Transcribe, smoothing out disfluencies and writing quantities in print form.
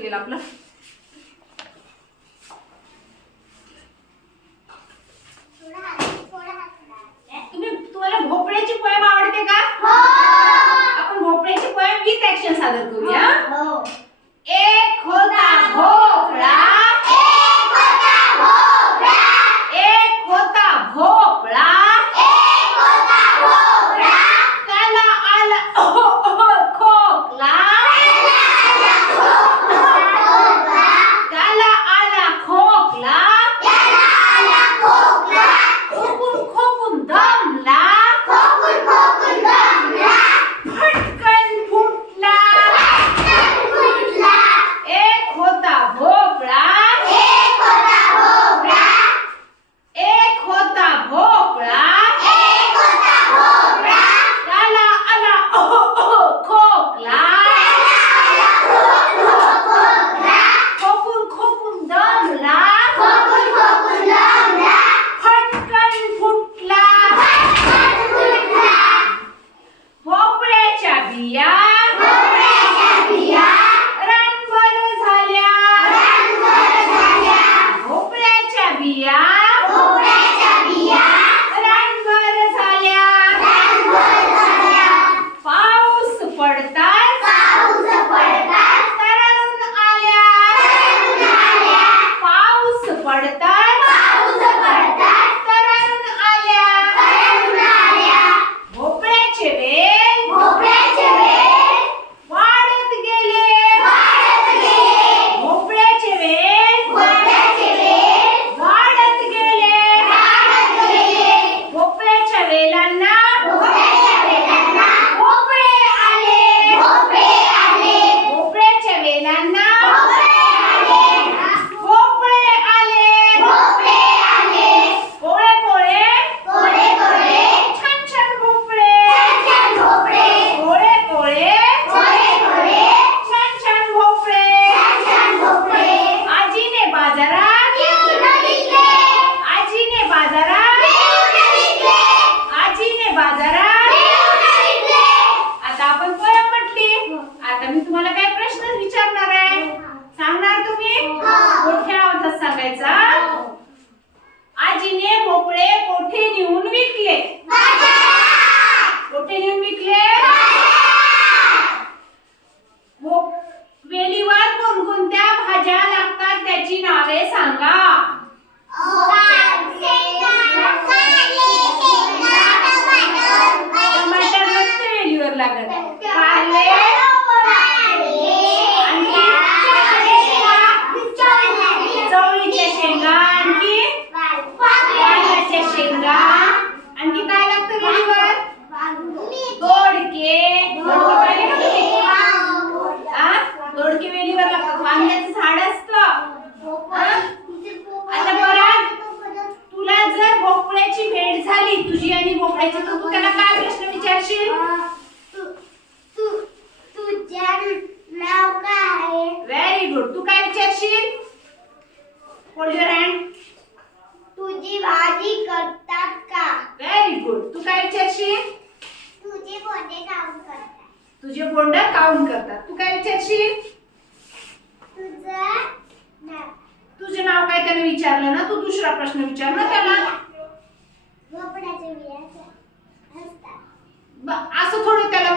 कुठे गेलं आपलं? तुम्हाला भोपळ्याची पोएम आवडते का? आपण भोपळ्याची पोएम विथ ऍक्शन सादर करूया. एक होता भोपळा, एक होता भोपळा, त्याला आला खोकला, त्याला आला खोकला, खोकून खोकून दमला, फटकन फुटला. एक होता भोपळा, एक होता भोपळा, त्याला आला खोकला, खोकून खोकून दमला, फटकन फुटला. भोपळ्याच्या बिया रानभर झाल्या, भोपळ्याच्या बिया रानभर झाल्या. पाऊस पडताच तरळून आल्या, पाऊस पडताच तरळून आल्या. भोपळ्याचे वेल वाढत गेले, भोपळ्याचे वेल वाढत गेले. भोपळ्याच्या वेलांना भोपळे आले, भोपळ्याच्या वेलांना भोपळे आले. कोळे कोळे छान छान भोपळे, कोळे कोळे छान छान भोपळे. आजीने बाजारात, आजीने बाजारात, आजीने बाजारात. आता आपण पोएम म्हटली. आता मी तुम्हाला काय प्रश्न विचारणार आहे, सांगणार तुम्ही? मोठ्या आवाजात सांगायचा. आजीने भोपळे कोठे नेऊन विकले? कोठे नेऊन विकले? वेलीवर कोणकोणत्या भाज्या लागतात त्याची नावे सांगा. टमाटर नसते वेलीवर लागत. कारले, आणखी चवळीच्या शेंगा, आणखी वालाच्या शेंगा. आणखी काय लागतं वेलीवर? दोडके. दोडके वेलीवर लागतात. वांग्याचं झाड असतं. आता परत तुला जर भोपळ्याची भेट झाली तुझी आणि भोपळ्याची, तर तू त्याला काय प्रश्न विचारशील? नाव काय? Very good. तू काय विचारशील? Hold your hand. तुझी भाजी करतात का? Very good. तू काय विचारशील? तुझे कोणते काम करतात? तुझे बोंड काउंट करतात. तू काय विचारशील? तुझं नाव. तुझे नाव काय त्याने विचारलं ना, तू दुसरा प्रश्न विचार ना त्याला. भोपळ्याचे बिया असतात. असं थोडं त्याला